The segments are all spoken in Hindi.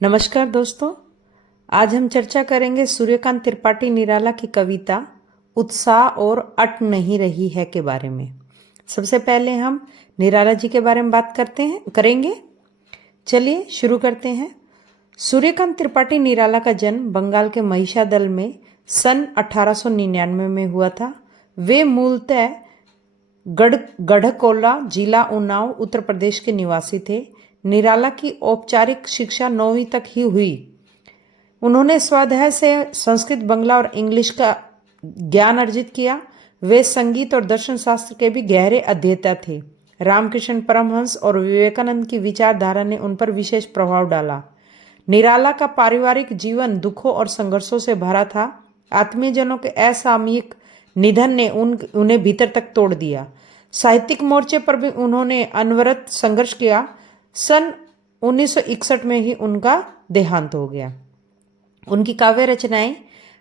नमस्कार दोस्तों, आज हम चर्चा करेंगे सूर्यकांत त्रिपाठी निराला की कविता उत्साह और अट नहीं रही है के बारे में। सबसे पहले हम निराला जी के बारे में बात करेंगे। चलिए शुरू करते हैं। सूर्यकांत त्रिपाठी निराला का जन्म बंगाल के महिषादल में सन 1899 में हुआ था। वे मूलतः गढ़कोला जिला उन्नाव उत्तर प्रदेश के निवासी थे। निराला की औपचारिक शिक्षा 9वीं तक ही हुई। उन्होंने स्वाध्याय से संस्कृत, बांग्ला और इंग्लिश का ज्ञान अर्जित किया। वे संगीत और दर्शन शास्त्र के भी गहरे अध्येता थे। रामकृष्ण परमहंस और विवेकानंद की विचारधारा ने उन पर विशेष प्रभाव डाला। निराला का पारिवारिक जीवन दुखों और संघर्षों से भरा था। आत्मीयजनों के असामयिक निधन ने उन्हें भीतर तक तोड़ दिया। साहित्यिक मोर्चे पर भी उन्होंने अनवरत संघर्ष किया। सन 1961 में ही उनका देहांत हो गया। उनकी काव्य रचनाएं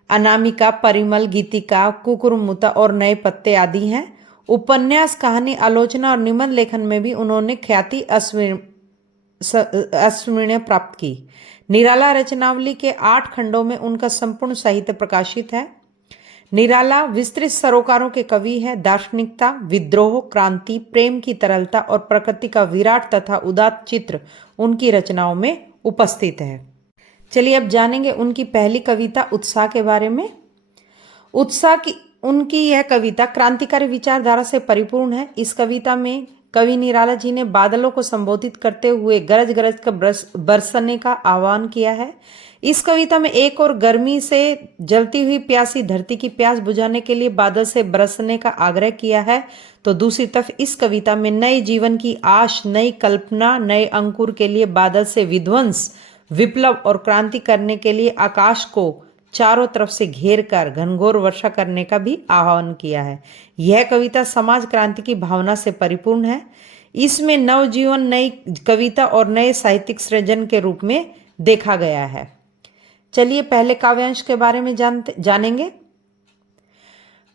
अनामिका, परिमल, गीतिका, कुकुरमुता और नए पत्ते आदि हैं। उपन्यास, कहानी, आलोचना और निबंध लेखन में भी उन्होंने ख्याति अविस्मरणीय प्राप्त की। निराला रचनावली के 8 खंडों में उनका संपूर्ण साहित्य प्रकाशित है। निराला विस्तृत सरोकारों के कवि हैं। दार्शनिकता, विद्रोह, क्रांति, प्रेम की तरलता और प्रकृति का विराट तथा उदात्त चित्र उनकी रचनाओं में उपस्थित है। चलिए अब जानेंगे उनकी पहली कविता उत्साह के बारे में। उत्साह की उनकी यह कविता क्रांतिकारी विचारधारा से परिपूर्ण है। इस कविता में कवि निराला जी ने बादलों को संबोधित करते हुए गरज गरज कर बरसने का आह्वान किया है। इस कविता में एक और गर्मी से जलती हुई प्यासी धरती की प्यास बुझाने के लिए बादल से बरसने का आग्रह किया है, तो दूसरी तरफ इस कविता में नए जीवन की आश, नई कल्पना, नए अंकुर के लिए बादल से विध्वंस, विप्लव और क्रांति करने के लिए आकाश को चारों तरफ से घेर कर घनघोर वर्षा करने का भी आह्वान किया है। यह कविता समाज क्रांति की भावना से परिपूर्ण है। इसमें नवजीवन, नई कविता और नए साहित्यिक सृजन के रूप में देखा गया है। चलिए पहले काव्यांश के बारे में जानेंगे।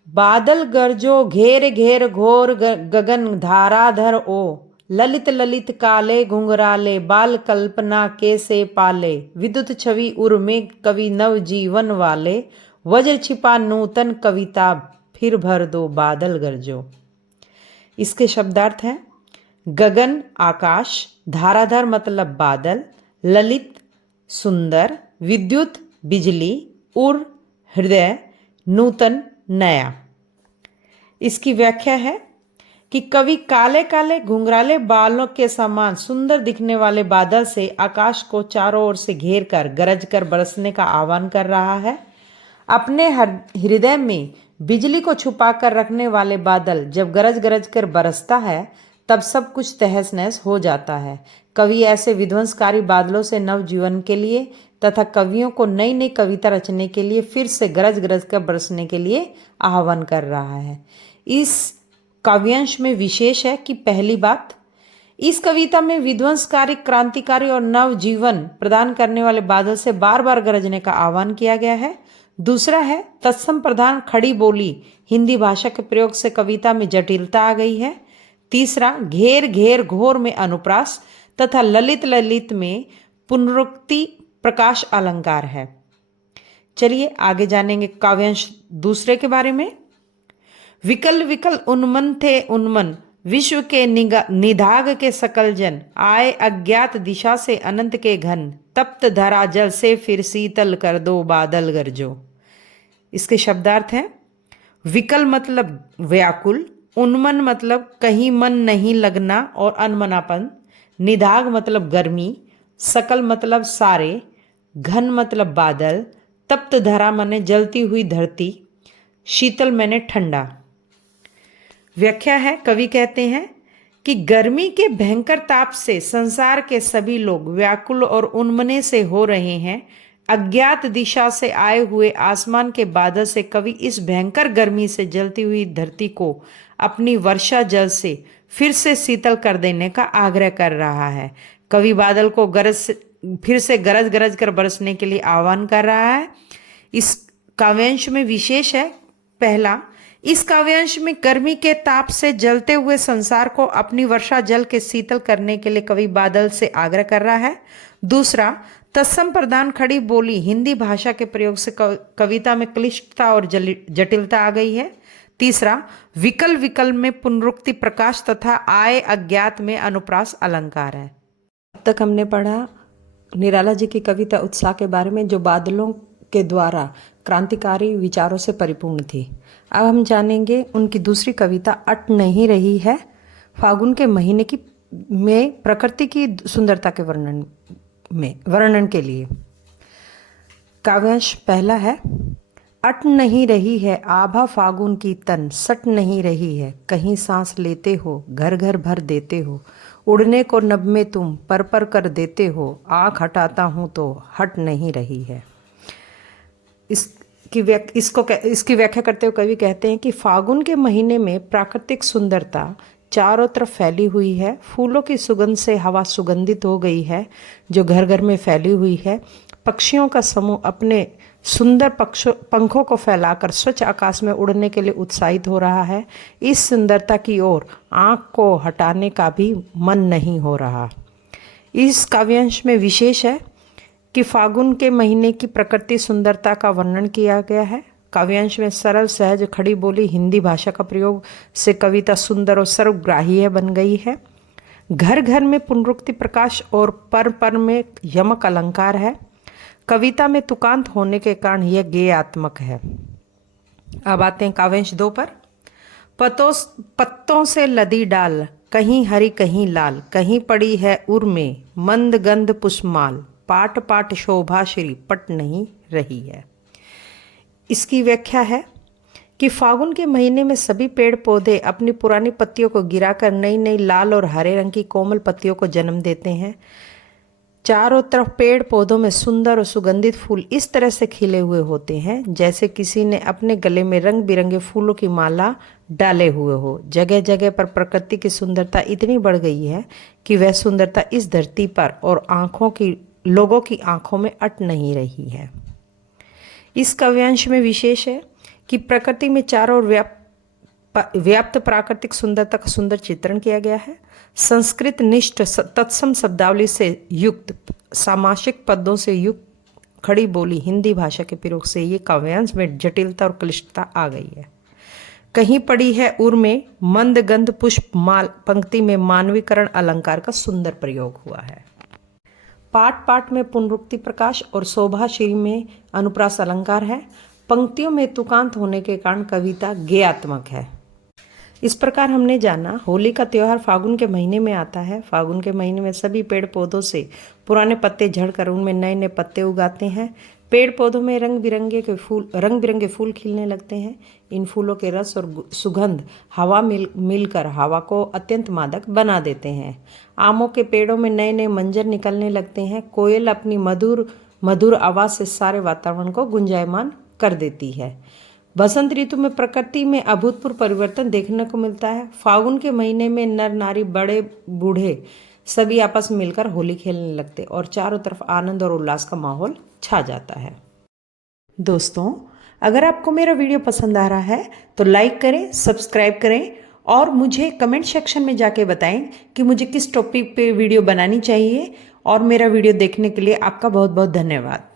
बादल गरजो घेर घेर घोर गगन धाराधर ओ, ललित ललित काले घुंघराले बाल कल्पना के से पाले, विद्युत छवि उर में कवि नव जीवन वाले, वज्र छिपा नूतन कविता फिर भर दो बादल गरजो। इसके शब्दार्थ हैं गगन आकाश, धाराधर मतलब बादल, ललित सुंदर, विद्युत बिजली, उर हृदय, नूतन नया। इसकी व्याख्या है कि कवि काले काले घुंघराले बालों के समान सुंदर दिखने वाले बादल से आकाश को चारों ओर से घेर कर गरज कर बरसने का आह्वान कर रहा है। अपने हृदय में बिजली को छुपा कर रखने वाले बादल जब गरज गरज कर बरसता है तब सब कुछ तहस नहस हो जाता है। कवि ऐसे विध्वंसकारी बादलों से नव जीवन के लिए तथा कवियों को नई नई कविता रचने के लिए फिर से गरज गरज कर बरसने के लिए आह्वान कर रहा है। इस काव्यांश में विशेष है कि पहली बात, इस कविता में विध्वंसकारी, क्रांतिकारी और नव जीवन प्रदान करने वाले बादल से बार बार गरजने का आह्वान किया गया है। दूसरा है तत्सम प्रधान खड़ी बोली हिंदी भाषा के प्रयोग से कविता में जटिलता आ गई है। तीसरा, घेर घेर घोर में अनुप्रास तथा ललित ललित में पुनरुक्ति प्रकाश अलंकार है। चलिए आगे जानेंगे काव्यांश दूसरे के बारे में। विकल विकल उन्मन थे उन्मन, विश्व के निधाग के सकल जन, आए अज्ञात दिशा से अनंत के घन, तप्त धरा जल से फिर शीतल कर दो बादल गरजो। इसके शब्दार्थ हैं विकल मतलब व्याकुल, उन्मन मतलब कहीं मन नहीं लगना और अनमनापन, निधाग मतलब गर्मी, सकल मतलब सारे, घन मतलब बादल, तप्त धरा माने जलती हुई धरती, शीतल माने ठंडा। व्याख्या है, कवि कहते हैं कि गर्मी के भयंकर ताप से संसार के सभी लोग व्याकुल और उन्मने से हो रहे हैं। अज्ञात दिशा से आए हुए आसमान के बादल से कवि इस भयंकर गर्मी से जलती हुई धरती को अपनी वर्षा जल से फिर से शीतल कर देने का आग्रह कर रहा है। कवि बादल को फिर से गरज गरज कर बरसने के लिए आह्वान कर रहा है। इस काव्यांश में विशेष है, पहला, इस काव्यांश में गर्मी के ताप से जलते हुए संसार को अपनी वर्षा जल के शीतल करने के लिए कवि बादल से आग्रह कर रहा है। दूसरा, तत्सम प्रधान खड़ी बोली हिंदी भाषा के प्रयोग से कविता में क्लिष्टता और जटिलता आ गई है। तीसरा, विकल्प विकल्प में पुनरुक्ति प्रकाश तथा आय अज्ञात में अनुप्रास अलंकार है। अब तक हमने पढ़ा निराला जी की कविता उत्साह के बारे में, जो बादलों के द्वारा क्रांतिकारी विचारों से परिपूर्ण थी। अब हम जानेंगे उनकी दूसरी कविता अट नहीं रही है, फागुन के महीने की में प्रकृति की सुंदरता के वर्णन के लिए। काव्यांश पहला है, अट नहीं रही है आभा फागुन की तन, सट नहीं रही है कहीं सांस लेते हो, घर घर भर देते हो, उड़ने को नभ में तुम पर पर कर देते हो, आँख हटाता हूँ तो हट नहीं रही है। इसकी व्याख्या करते हुए कवि कहते हैं कि फागुन के महीने में प्राकृतिक सुंदरता चारों तरफ फैली हुई है। फूलों की सुगंध से हवा सुगंधित हो गई है जो घर घर में फैली हुई है। पक्षियों का समूह अपने सुंदर पंखों को फैलाकर स्वच्छ आकाश में उड़ने के लिए उत्साहित हो रहा है। इस सुंदरता की ओर आँख को हटाने का भी मन नहीं हो रहा। इस काव्यांश में विशेष है कि फागुन के महीने की प्रकृति सुंदरता का वर्णन किया गया है। काव्यांश में सरल सहज खड़ी बोली हिंदी भाषा का प्रयोग से कविता सुंदर और सर्वग्राही बन गई है। घर घर में पुनरुक्ति प्रकाश और पर पर में यमक अलंकार है। कविता में तुकांत होने के कारण यह गेयात्मक है। अब आते हैं काव्यांश 2 पर। पत्तों से लदी डाल, कहीं हरी कहीं लाल, कहीं पड़ी है उर में मंद गंध पुष्पमाल, पाट पाट शोभा श्री पट नहीं रही है। इसकी व्याख्या है कि फागुन के महीने में सभी पेड़ पौधे अपनी पुरानी पत्तियों को गिराकर नई नई लाल और हरे रंग की कोमल पत्तियों को जन्म देते हैं। चारों तरफ पेड़ पौधों में सुंदर और सुगंधित फूल इस तरह से खिले हुए होते हैं जैसे किसी ने अपने गले में रंग बिरंगे फूलों की माला डाले हुए हो। जगह जगह पर प्रकृति की सुंदरता इतनी बढ़ गई है कि वह सुंदरता इस धरती पर और लोगों की आंखों में अट नहीं रही है। इस काव्यांश में विशेष है कि प्रकृति में चारों ओर व्याप्त प्राकृतिक सुंदरता का सुंदर चित्रण किया गया है। संस्कृत निष्ठ तत्सम शब्दावली से युक्त सामासिक पदों से युक्त खड़ी बोली हिंदी भाषा के प्रयोग से ये काव्यांश में जटिलता और क्लिष्टता आ गई है। कहीं पड़ी है उर में मंद गंध पुष्प माल पंक्ति में मानवीकरण अलंकार का सुंदर प्रयोग हुआ है। पाठ पाठ में पुनरुक्ति प्रकाश और शोभाश्री में अनुप्रास अलंकार है। पंक्तियों में तुकांत होने के कारण कविता गेयात्मक है। इस प्रकार हमने जाना होली का त्यौहार फागुन के महीने में आता है। फागुन के महीने में सभी पेड़ पौधों से पुराने पत्ते झड़कर उनमें नए नए पत्ते उगाते हैं। पेड़ पौधों में रंग बिरंगे फूल खिलने लगते हैं। इन फूलों के रस और सुगंध हवा मिलकर हवा को अत्यंत मादक बना देते हैं। आमों के पेड़ों में नए नए मंजर निकलने लगते हैं। कोयल अपनी मधुर आवाज से सारे वातावरण को गुंजायमान कर देती है। बसंत ऋतु में प्रकृति में अभूतपूर्व परिवर्तन देखने को मिलता है। फागुन के महीने में नर नारी बड़े बूढ़े सभी आपस में मिलकर होली खेलने लगते और चारों तरफ आनंद और उल्लास का माहौल छा जाता है। दोस्तों, अगर आपको मेरा वीडियो पसंद आ रहा है तो लाइक करें, सब्सक्राइब करें और मुझे कमेंट सेक्शन में जाके बताएं कि मुझे किस टॉपिक पे वीडियो बनानी चाहिए। और मेरा वीडियो देखने के लिए आपका बहुत बहुत धन्यवाद।